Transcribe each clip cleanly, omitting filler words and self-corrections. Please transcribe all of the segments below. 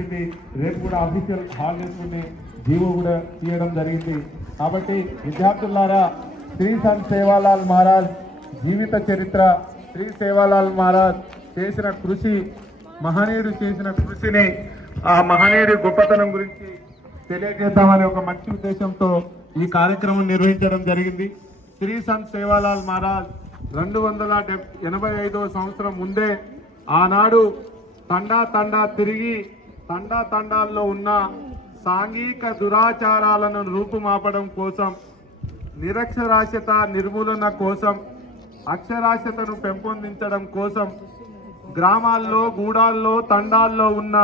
రేపు కూడా official holidays GO కూడా తీయడం జరిగింది. కాబట్టి విద్యార్థులారా, శ్రీ సంత్ సేవాలాల్ మహారాజ్ జీవిత చరిత్ర, శ్రీ సేవాలాల్ మహారాజ్ చేసిన కృషి, మహనీయుడు చేసిన కృషిని, ఆ మహనీయుడి గొప్పతనం గురించి తెలియజేద్దామనే ఒక మంచి ఉద్దేశంతో ఈ కార్యక్రమం నిర్వహించడం జరిగింది. శ్రీ సంత్ సేవాలాల్ మహారాజ్ 285వ సంవత్సరం ముందే ఆనాడు తండాల్లో ఉన్న సాంఘిక దురాచారాలను రూపుమాపడం కోసం, నిరక్షరాస్యత నిర్మూలన కోసం, అక్షరాస్యతను పెంపొందించడం కోసం, గ్రామాల్లో, గూడాల్లో, తండాల్లో ఉన్న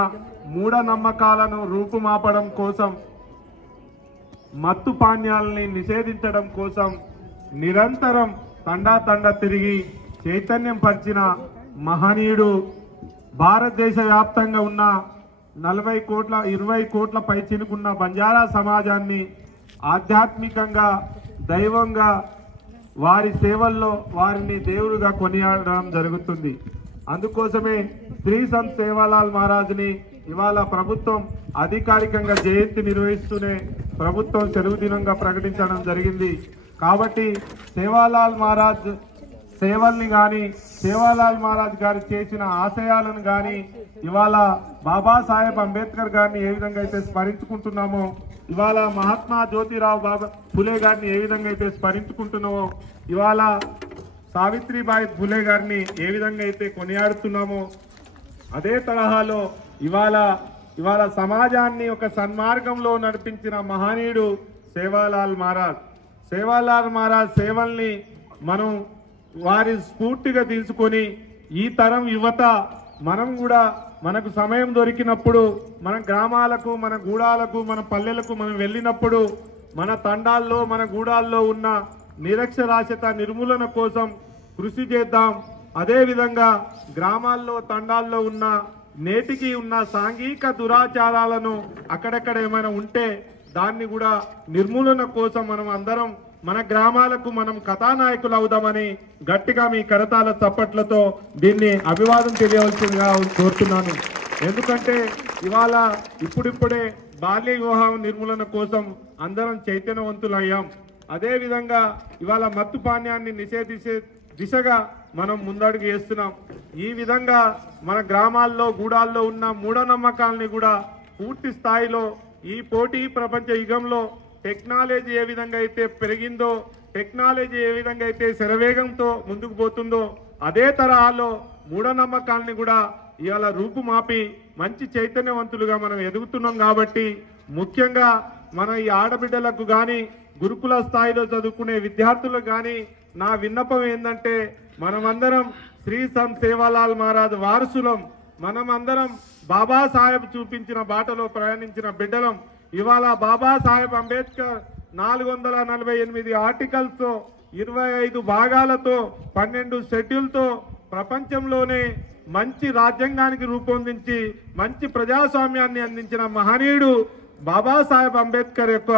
మూఢనమ్మకాలను రూపుమాపడం కోసం, మత్తు పానీయాలని నిషేధించడం కోసం నిరంతరం తండా తిరిగి చైతన్యం పరిచిన మహనీయుడు. భారతదేశ వ్యాప్తంగా ఉన్న 20 కోట్ల పైచిలుకున్న బంజారా సమాజాన్ని ఆధ్యాత్మికంగా, దైవంగా, వారి సేవల్లో వారిని దేవుడుగా కొనియాడడం జరుగుతుంది. అందుకోసమే శ్రీ సంత్ సేవాలాల్ మహారాజ్ని ఇవాళ ప్రభుత్వం అధికారికంగా జయంతి నిర్వహిస్తూనే ప్రభుత్వం సెలవు దినంగా ప్రకటించడం జరిగింది. కాబట్టి సేవాలాల్ మహారాజ్ సేవల్ని కానీ, సేవాలాల్ మహారాజ్ గారు చేసిన ఆశయాలను కానీ, ఇవాళ బాబాసాహెబ్ అంబేద్కర్ గారిని ఏ విధంగా అయితే స్మరించుకుంటున్నామో, ఇవాళ మహాత్మా జ్యోతిరావు ఫులే గారిని ఏ విధంగా అయితే స్మరించుకుంటున్నామో, ఇవాళ సావిత్రిబాయి ఫులే గారిని ఏ విధంగా అయితే కొనియాడుతున్నామో, అదే తరహాలో ఇవాళ సమాజాన్ని ఒక సన్మార్గంలో నడిపించిన మహనీయుడు సేవాలాల్ మహారాజ్. సేవాలాల్ మహారాజ్ సేవల్ని మనం వారి స్ఫూర్తిగా తీసుకొని ఈ తరం యువత మనం కూడా మనకు సమయం దొరికినప్పుడు మన గ్రామాలకు, మన గూడాలకు, మన పల్లెలకు మనం వెళ్ళినప్పుడు మన తండాల్లో, మన గూడాల్లో ఉన్న నిరక్షరాస్యత నిర్మూలన కోసం కృషి చేద్దాం. అదేవిధంగా గ్రామాల్లో, తండాల్లో ఉన్న నేటికి ఉన్న సాంఘిక దురాచారాలను అక్కడక్కడ ఏమైనా ఉంటే దాన్ని కూడా నిర్మూలన కోసం మనం అందరం మన గ్రామాలకు మనం కథానాయకులు అవుదామని గట్టిగా మీ కరతాల చప్పట్లతో దీన్ని అభివాదం తెలియవలసిందిగా కోరుతున్నాను. ఎందుకంటే ఇవాళ ఇప్పుడిప్పుడే బాల్య వివాహం నిర్మూలన కోసం అందరం చైతన్యవంతులయ్యాం. అదేవిధంగా ఇవాళ మత్తు పానీయాన్ని నిషేధించే దిశగా మనం ముందడుగు వేస్తున్నాం. ఈ విధంగా మన గ్రామాల్లో, గూడాల్లో ఉన్న మూఢనమ్మకాలని కూడా పూర్తి స్థాయిలో ఈ పోటీ ప్రపంచ యుగంలో టెక్నాలజీ ఏ విధంగా అయితే పెరిగిందో, టెక్నాలజీ ఏ విధంగా అయితే శరవేగంతో ముందుకు పోతుందో, అదే తరహాలో మూఢనమ్మకాలని కూడా ఇవాళ రూపుమాపి మంచి చైతన్యవంతులుగా మనం ఎదుగుతున్నాం. కాబట్టి ముఖ్యంగా మన ఈ ఆడబిడ్డలకు కానీ, గురుకుల స్థాయిలో చదువుకునే విద్యార్థులకు కానీ నా విన్నపం ఏంటంటే, మనమందరం శ్రీ సంత్ సేవాలాల్ మహారాజ్ వారసులం. మనమందరం బాబాసాహెబ్ చూపించిన బాటలో ప్రయాణించిన బిడ్డలం. ఇవాళ బాబాసాహెబ్ అంబేద్కర్ 448 ఆర్టికల్స్తో, 25 భాగాలతో, 12 షెడ్యూల్తో ప్రపంచంలోనే మంచి రాజ్యాంగానికి రూపొందించి మంచి ప్రజాస్వామ్యాన్ని అందించిన మహనీయుడు బాబాసాహెబ్ అంబేద్కర్ యొక్క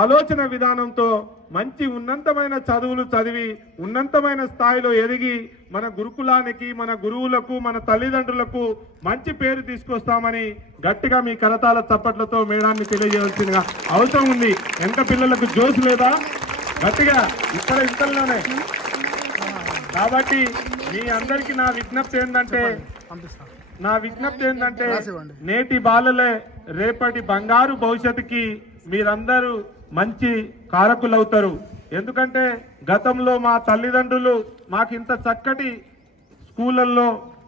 ఆలోచన విధానంతో మంచి ఉన్నతమైన చదువులు చదివి ఉన్నతమైన స్థాయిలో ఎదిగి మన గురుకులానికి, మన గురువులకు, మన తల్లిదండ్రులకు మంచి పేరు తీసుకొస్తామని గట్టిగా మీ కరతాల చప్పట్లతో మేడాన్ని తెలియజేయవలసిందిగా అవసరం ఉంది. ఎంత పిల్లలకు జోష్ లేదా? గట్టిగా ఇంతలోనే. కాబట్టి మీ అందరికీ నా విజ్ఞప్తి ఏంటంటే నేటి బాలలే రేపటి బంగారు భవిష్యత్తుకి మీరందరూ మంచి కారకులవుతారు. ఎందుకంటే గతంలో మా తల్లిదండ్రులు మాకు ఇంత చక్కటి స్కూళ్ళల్లో,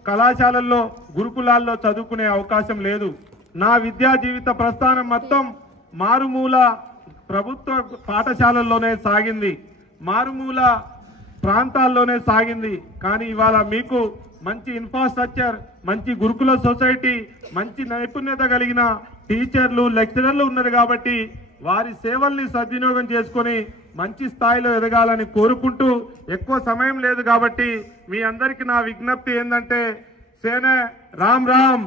కళాశాలల్లో, గురుకులాల్లో చదువుకునే అవకాశం లేదు. నా విద్యా జీవిత ప్రస్థానం మొత్తం మారుమూల ప్రభుత్వ పాఠశాలల్లోనే సాగింది, మారుమూల ప్రాంతాల్లోనే సాగింది. కానీ ఇవాళ మీకు మంచి ఇన్ఫ్రాస్ట్రక్చర్, మంచి గురుకుల సొసైటీ, మంచి నైపుణ్యత కలిగిన టీచర్లు, లెక్చరర్లు ఉన్నారు. కాబట్టి వారి సేవల్ని సద్వినియోగం చేసుకొని మంచి స్థాయిలో ఎదగాలని కోరుకుంటూ, ఎక్కువ సమయం లేదు కాబట్టి మీ అందరికీ నా విజ్ఞప్తి ఏంటంటే, సేనే రామ్ రామ్,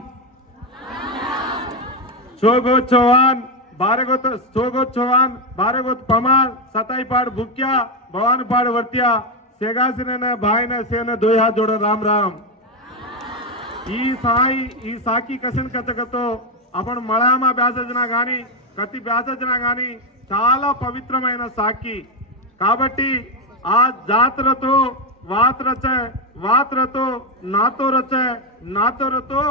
చోగోత్ చౌహాన్, భారగోత్ పమార్, సతాయిపాడు భుక్యా, భవానుపాడు వర్త్యా, सेगासिने भाईने सेने दो हाथ जोड़े राम राम। ಈ ಸಾಕಿ ಕಸನ್ ಕಚಕತೋ आपण मळामा బ్యాసజన గాని కత్తి బ్యాసజన గాని చాలా పవిత్రమైన సాక్షి కాబట్టి ఆ జాతరతో వాత్రతో నాతోరతో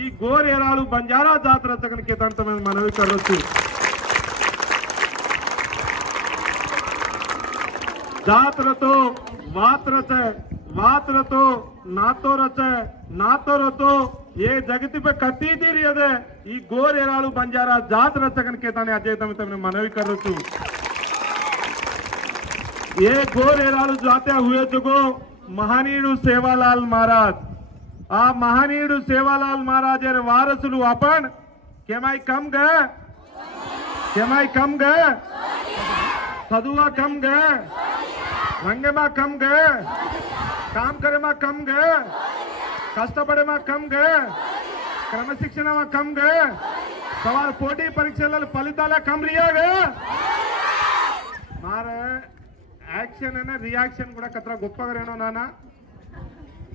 ఈ గోరేరాలు బంజారా జాతర తగనికి తంతమైన మనవి కరొచ్చు జాతరతో వాత్రతో నాతోరతో ఏ జగతి पे కత్తి తీరియదే ఈ గోరేరాలు బంజారా జాతర తగనికి తానే అజేతమైన మనవి కరొచ్చు ये गोरेरालू जाते हुए जो महानीडु सेवालाल महाराज आ महानीडु सेवालाल महाराज वारसुलु आपण केमाई कम गए सदुआ कम गए रंगे में कम गए काम करे में कम गए कष्टपड़े में कम गए क्रमशिक्षण में कम गए सवाल पोटी परीक्षा फलिताल कम रिया गए मारे యాక్షన్ అనే రియాక్షన్ కూడా కత్ర గొప్పగా రేనో నానా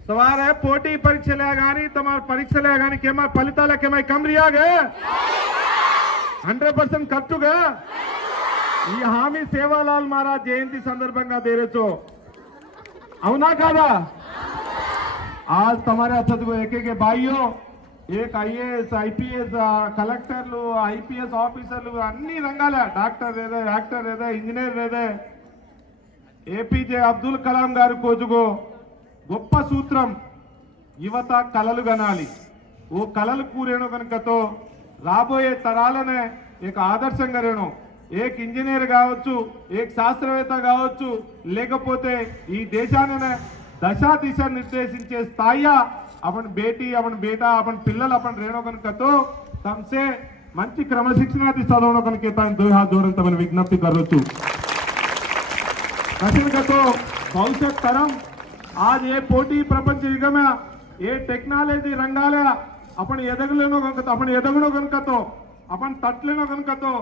సవాల్ है పోటీ పరీక్షలే గాని తమ పరీక్షలే గాని కేమా ఫలితాల కేమా కమ్ రియాగే 100% ఖర్చుగా ఈ హామీ సేవాలాల్ మహారాజ్ జయంతి సందర్భంగా దేరేచో అవునా కాదా आज तुम्हारे चुनाव एक भाइयों एक IAS IPS कलेक्टर्लू IPS ఆఫీసర్లు అన్ని రంగాల డాక్టర్ ఏదే యాక్టర్ ఏదే ఇంజనీర్ ఏదే APJ అబ్దుల్ కలాం గారు కోజుగో గొప్ప సూత్రం యువత కలలు గనాలి ఓ కలలు కూరేణో కనుకతో రాబోయే తరాలనే एक ఆదర్శంగా రేణో एक ఇంజనీర్ కావచ్చు एक శాస్త్రవేత్త కావచ్చు లేకపోతే ఈ దేశాన్ని దశా దిశ నిర్దేశించే స్థాయి अपन बेटी अपन बेटा अपन పిల్లలు अपन రేణో కనుకతో తమసే మంచి క్రమశిక్షణాది చదవడం కనుక తాను దో हाथ जोड़न तमन विज्ञप्ति करొచ్చు तो भविष्य तरम आज ये पोटी प्रपंच युग में ये टेक्नोलॉजी रंगाले अपन एदगलेनो गनकतो अपन एदगनो गनकतो अपन तटलेनो गनकतो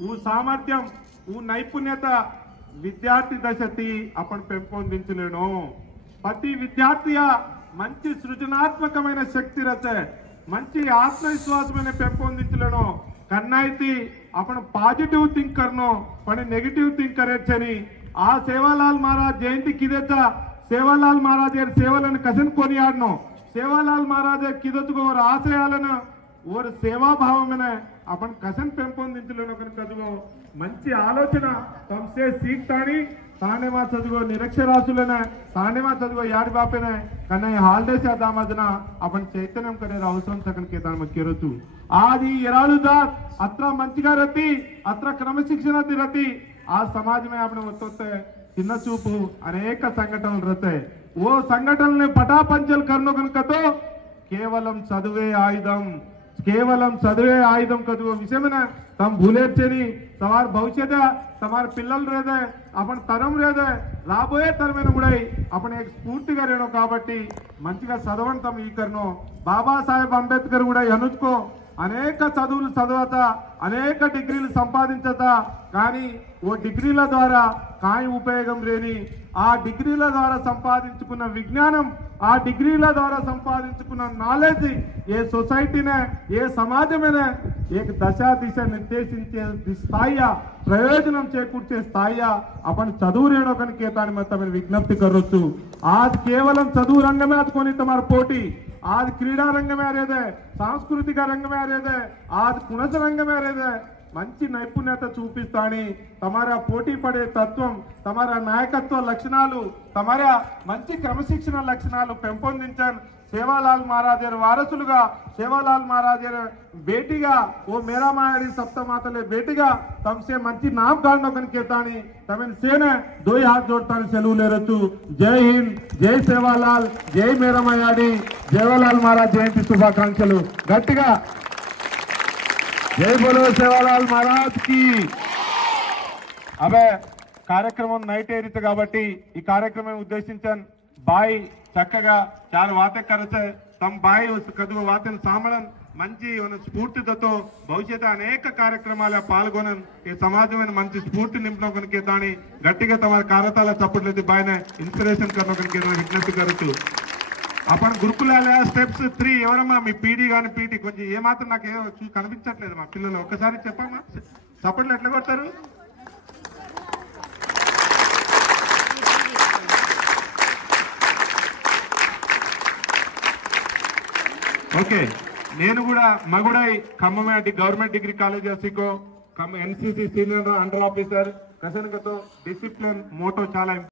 वो सामर्थ्यम वो नैपुण्यत विद्यार्थी दशति अपन पेंपोंदिंचलेनो प्रति विद्यार्थी మంచి సృజనాత్మకమైన శక్తి రచే మంచి ఆత్మవిశ్వాసమైన పెంపొందించలేను కన్నాయితి अपन पॉजिटिव थिंक करनो पण नेगेटिव थिंक करेचनी आ सेवालाल महाराज जयंती किदेचा सेवालाल महाराज सेवलन कसन कोनियाडनो सेवालाल महाराज किदोचुगो और आशयालन और सेवा भावमेने अपन कसन पेंपोंदिंचलेनो कनुकदुगो मंची आलोचना तमसे सीखतानी तानेमा चदुगो निरक्षरासुलेने तानेमा चदुगो याड बापेने कन्ने हालिडेस दामजना अपन चैतन्यम करे अवसరం तकनके तान मक्केरचु आज ఈ ఎరాలు జాత్ అత్ర మంచిగా రతి అత్ర క్రమశిక్షణ రతి ఆ समाज में आपने होते చిన్న చూపు అనేక సంఘటనలు रहते वो సంఘటనల్ని పటాపంచల్ करनो కనుక तो కేవలం చదువే ఆయుధం కదు విషయమైన తమ భూలేర్చని సవార్ భవిష్యత తమార్ పిల్లలు రేదే आपण తరం రేదే రాబోయే తరమైన కూడా आपण एक స్ఫూర్తిగా రేణో కాబట్టి మంచిగా చదవడం తమ ఈ కర్నో బాబాసాహెబ్ అంబేద్కర్ కూడా అనుచుకో అనేక చదువులు చదవత అనేక డిగ్రీలు సంపాదించత కానీ ఓ డిగ్రీల ద్వారా కాయి ఉపయోగం లేని ఆ డిగ్రీల ద్వారా సంపాదించుకున్న విజ్ఞానం ఆ డిగ్రీల ద్వారా సంపాదించుకున్న నాలెడ్జ్ ఏ సొసైటీనే ఏ సమాజమేనే एक दशा दिशा निर्देशिंचे స్థాయి ప్రయోజనం చేకూర్చే స్థాయి आपण చదువు రేణో కనుక తాని మొత్తం విజ్ఞప్తి కరొచ్చు आज కేవలం చదువు రంగమే అదుకొని తమాर పోటీ आज क्रीडा रंग में रहेदे सांस्कृतिक रंग में रहेदे आज कुणस रंग में रहेदे మంచి నైపుణ్యత చూపిస్తాని తమరా పోటీ పడే తత్వం తమరా నాయకత్వ లక్షణాలు తమరా మంచి క్రమశిక్షణ లక్షణాలు పెంపొందించన్ सेवालाल महाराज वारसुलुगा सेवालाल महाराज बेटीगा वो मेरा मायाडी सप्तमातले बेटीगा तमसे मंची नाम काढनो कनकेतानी तमेन सेने दो हाथ जोड़तानी सेलू लेरचु जय हिंद जय सेवालाल जय मेरा मायाडी सेवालाल महाराज जयंती शुभाकांक्षलु गट्टिगा जय बोलो सेवालाल महाराज की अबे కార్యక్రమం నైట్ ఏరితే కాబట్టి ఈ కార్యక్రమం ఉద్దేశించన్ బాయ్ చక్కగా చాలా వాతే కరచే తమ బాయ్ కదువ వాతెన్ సామళన్ మంచి స్ఫూర్తితో భవిష్యత్తు అనేక కార్యక్రమాల పాల్గొనన్ ఈ సమాజమైన మంచి స్ఫూర్తి నింపడం కనుక దాని గట్టిగా తమ కార్యతాల చప్పట్లయితే బాయ్నే ఇన్స్పిరేషన్ కర్నో కనుక విజ్ఞప్తి కరచు అప్పుడు గురుకులాల స్టెప్స్ 3 ఎవరమ్మా మీ పీడీ కానీ పీటీ కొంచెం ఏమాత్రం నాకు ఏదో కనిపించట్లేదు మా పిల్లలు ఒక్కసారి చెప్పమ్మా సపోర్ట్లు ఎట్లా కొడతారు ఓకే నేను కూడా మగుడై ఖమ్మం గవర్నమెంట్ డిగ్రీ కాలేజ్ సికో ఎన్సీసీ సీనియర్ అండర్ ఆఫీసర్ కసనకతో డిసిప్లిన్ మోటో చాలా